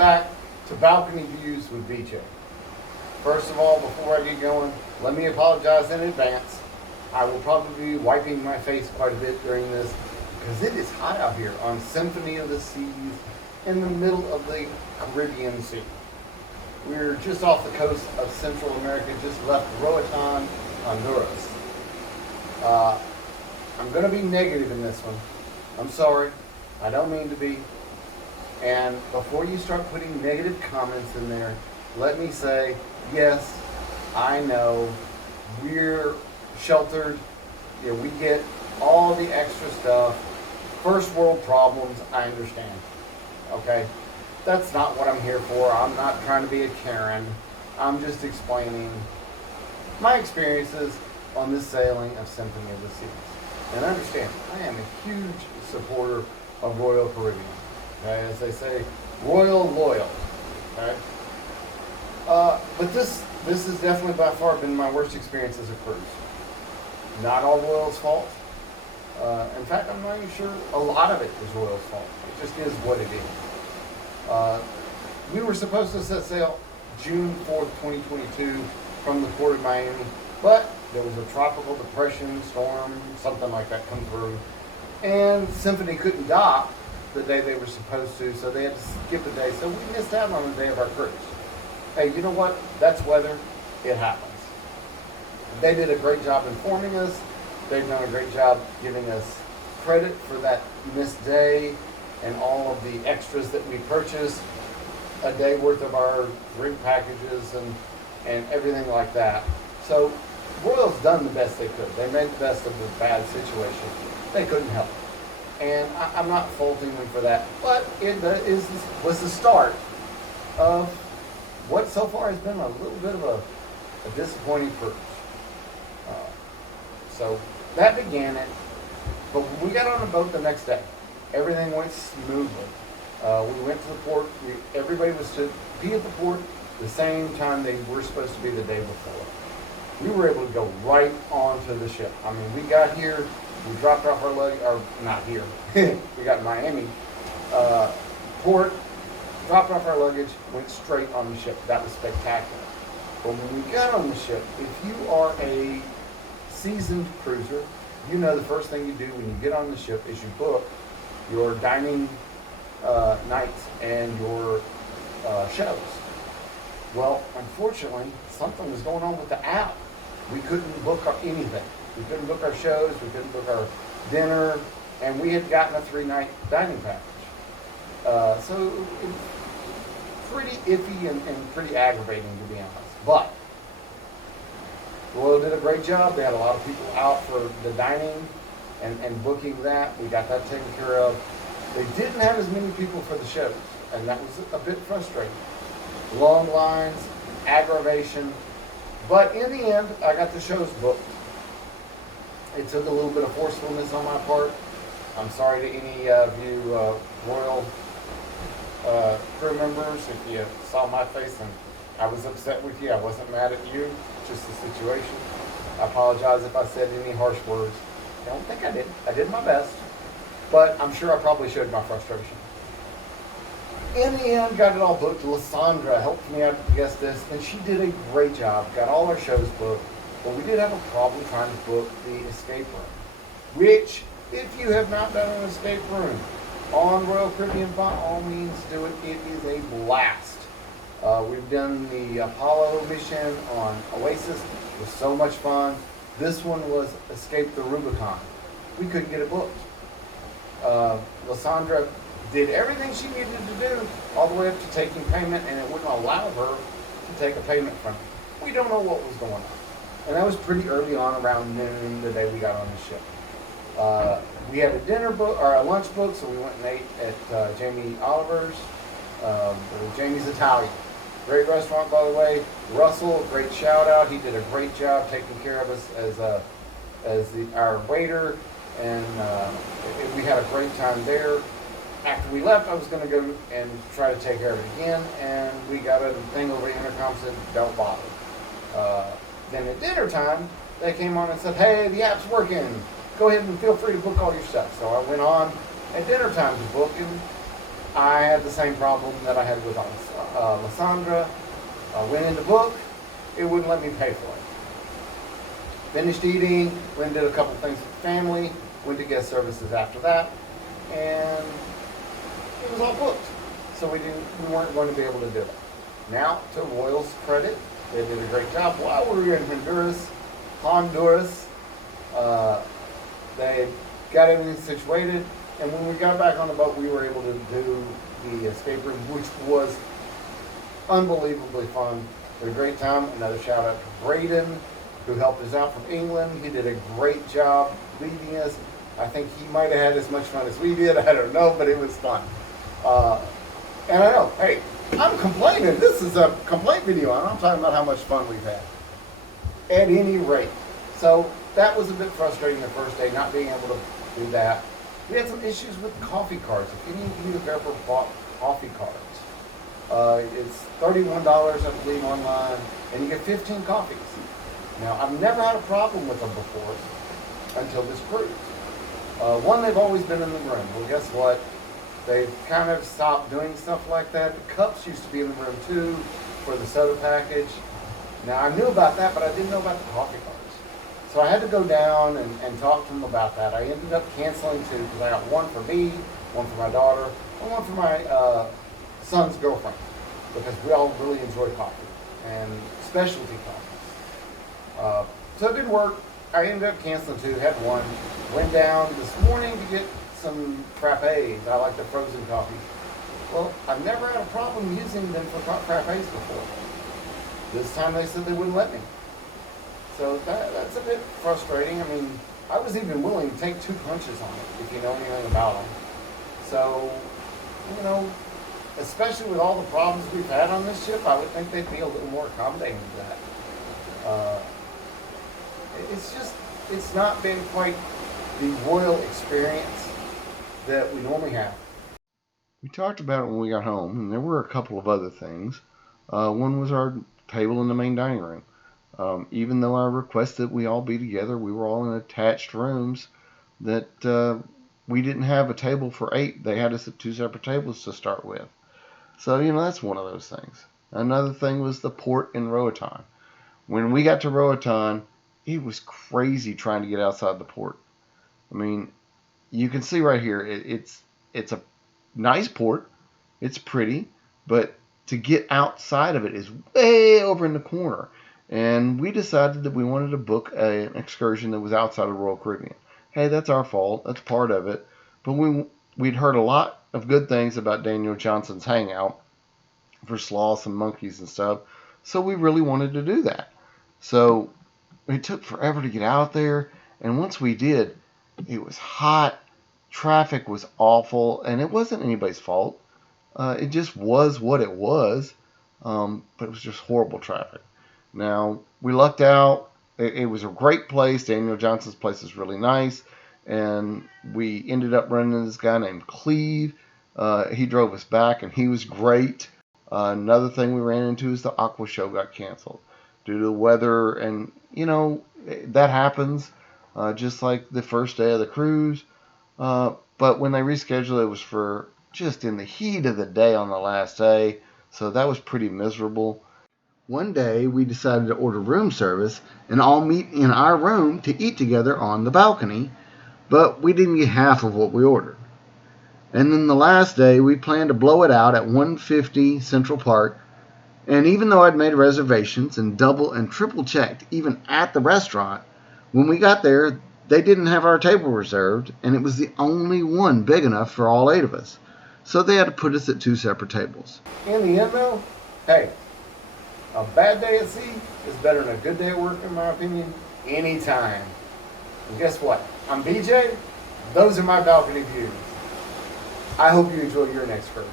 back to Balcony Views with BJ. First of all, before I get going, let me apologize in advance. I will probably be wiping my face quite a bit during this because it is hot out here on Symphony of the Seas in the middle of the Caribbean Sea. We're just off the coast of Central America, just left Roatan, Honduras. I'm going to be negative in this one. I'm sorry. I don't mean to be. And before you start putting negative comments in there, let me say, yes, I know we're sheltered. Yeah, we get all the extra stuff. First world problems, I understand. Okay? That's not what I'm here for. I'm not trying to be a Karen. I'm just explaining my experiences on this sailing of Symphony of the Seas. And understand, I am a huge supporter of Royal Caribbean. Okay? As they say, royal loyal. Okay? But this has definitely by far been my worst experience as a cruise. Not all Royal's fault. In fact, I'm not even sure a lot of it is Royal's fault. It just is what it is. We were supposed to set sail June 4th, 2022 from the port of Miami, but there was a tropical depression, storm, something like that come through, and Symphony couldn't dock the day they were supposed to, so they had to skip a day. So we missed out on the day of our cruise. Hey, you know what? That's weather. It happens. They did a great job informing us. They've done a great job giving us credit for that missed day and all of the extras that we purchased, a day worth of our drink packages and everything like that. So Royal's done the best they could. They made the best of the bad situation. They couldn't help it. And I'm not faulting them for that, but was the start of what so far has been a little bit of a disappointing cruise. So that began it. But when we got on the boat the next day, everything went smoothly. We went to the port. Everybody was to be at the port the same time they were supposed to be the day before. We were able to go right onto the ship. I mean, we got here, we dropped off our luggage, or not here, we got in Miami port, dropped off our luggage, went straight on the ship. That was spectacular. But when we got on the ship, if you are a seasoned cruiser, you know the first thing you do when you get on the ship is you book your dining nights and your shows. Well, unfortunately, something was going on with the app. We couldn't book anything. We couldn't book our shows, we couldn't book our dinner, and we had gotten a 3-night dining package. So it's pretty iffy and pretty aggravating, to be honest. But Royal did a great job. They had a lot of people out for the dining and booking that. We got that taken care of. They didn't have as many people for the shows, and that was a bit frustrating. Long lines, aggravation. But in the end, I got the shows booked. It took a little bit of forcefulness on my part. I'm sorry to any of you Royal crew members if you saw my face and I was upset with you. I wasn't mad at you, just the situation. I apologize if I said any harsh words. I don't think I did. I did my best, but I'm sure I probably showed my frustration. In the end, got it all booked. Lysandra helped me out to guest this, and she did a great job. Got all our shows booked, but we did have a problem trying to book the escape room, which, if you have not done an escape room on Royal Caribbean, by all means do it. It is a blast. We've done the Apollo mission on Oasis. It was so much fun. This one was Escape the Rubicon. We couldn't get it booked. Lysandra did everything she needed to do, all the way up to taking payment, and it wouldn't allow her to take a payment from it. We don't know what was going on. And that was pretty early on, around noon, the day we got on the ship. We had a dinner book, or a lunch book, so we went and ate at Jamie Oliver's. Jamie's Italian. Great restaurant, by the way. Russell, great shout out. He did a great job taking care of us as our waiter, and we had a great time there. After we left, I was going to go and try to take care of it again, and we got a thing over the intercom that said, don't bother. Then at dinner time, they came on and said, hey, the app's working. Go ahead and feel free to book all your stuff. So I went on at dinner time to book, and I had the same problem that I had with Lysandra. I went in to book, it wouldn't let me pay for it. Finished eating, went and did a couple things with the family, went to guest services after that, and it was all booked. So we weren't going to be able to do it. Now, to Royal's credit, they did a great job. While we were in Honduras, they got everything situated, and when we got back on the boat, we were able to do the escape room, which was unbelievably fun. We had a great time. Another shout out to Braden, who helped us out from England. He did a great job leading us. I think he might have had as much fun as we did. I don't know, but it was fun. And I know, hey, I'm complaining. This is a complaint video, and I'm talking about how much fun we've had. At any rate. So that was a bit frustrating the first day, not being able to do that. We had some issues with coffee cards. If any of you have ever bought coffee cards, it's $31, I believe, online, and you get 15 coffees. Now, I've never had a problem with them before until this cruise. One, they've always been in the room. Well, guess what? They've kind of stopped doing stuff like that. The cups used to be in the room too for the soda package. Now, I knew about that, but I didn't know about the coffee cards. So I had to go down and talk to them about that. I ended up canceling two because I got one for me, one for my daughter, and one for my son's girlfriend, because we all really enjoy coffee and specialty coffee. So it didn't work. I ended up canceling two, had one. Went down this morning to get some frappes. I like the frozen coffee. Well, I've never had a problem using them for frappes before. This time they said they wouldn't let me. So that's a bit frustrating. I mean, I was even willing to take 2 punches on it, if you know anything about them. So, you know, especially with all the problems we've had on this ship, I would think they'd be a little more accommodating to that. It's not been quite the royal experience that we normally have. We talked about it when we got home, and there were a couple of other things. One was our table in the main dining room. Even though I requested we all be together, we were all in attached rooms, that we didn't have a table for 8. They had us at 2 separate tables to start with. So, you know, that's one of those things. Another thing was the port in Roatan. When we got to Roatan, it was crazy trying to get outside the port. I mean, you can see right here, it's a nice port. It's pretty, but to get outside of it is way over in the corner. And we decided that we wanted to book an excursion that was outside of Royal Caribbean. Hey, that's our fault. That's part of it. But we'd heard a lot of good things about Daniel Johnson's hangout for sloths and monkeys and stuff. So we really wanted to do that. So it took forever to get out there. And once we did, it was hot. Traffic was awful. And it wasn't anybody's fault. It just was what it was. But it was just horrible traffic. Now, we lucked out. It was a great place. Daniel Johnson's place is really nice. And we ended up running into this guy named Cleve. He drove us back, and he was great. Another thing we ran into is the Aqua Show got canceled due to the weather. And, you know, that happens just like the first day of the cruise. But when they rescheduled, it was for just in the heat of the day on the last day. So that was pretty miserable. One day, we decided to order room service and all meet in our room to eat together on the balcony, but we didn't get half of what we ordered. And then the last day, we planned to blow it out at 150 Central Park, and even though I'd made reservations and double and triple checked even at the restaurant, when we got there, they didn't have our table reserved, and it was the only one big enough for all 8 of us. So they had to put us at 2 separate tables. In the end, though, hey, a bad day at sea is better than a good day at work, in my opinion, anytime. And guess what? I'm BJ. Those are my balcony views. I hope you enjoy your next cruise.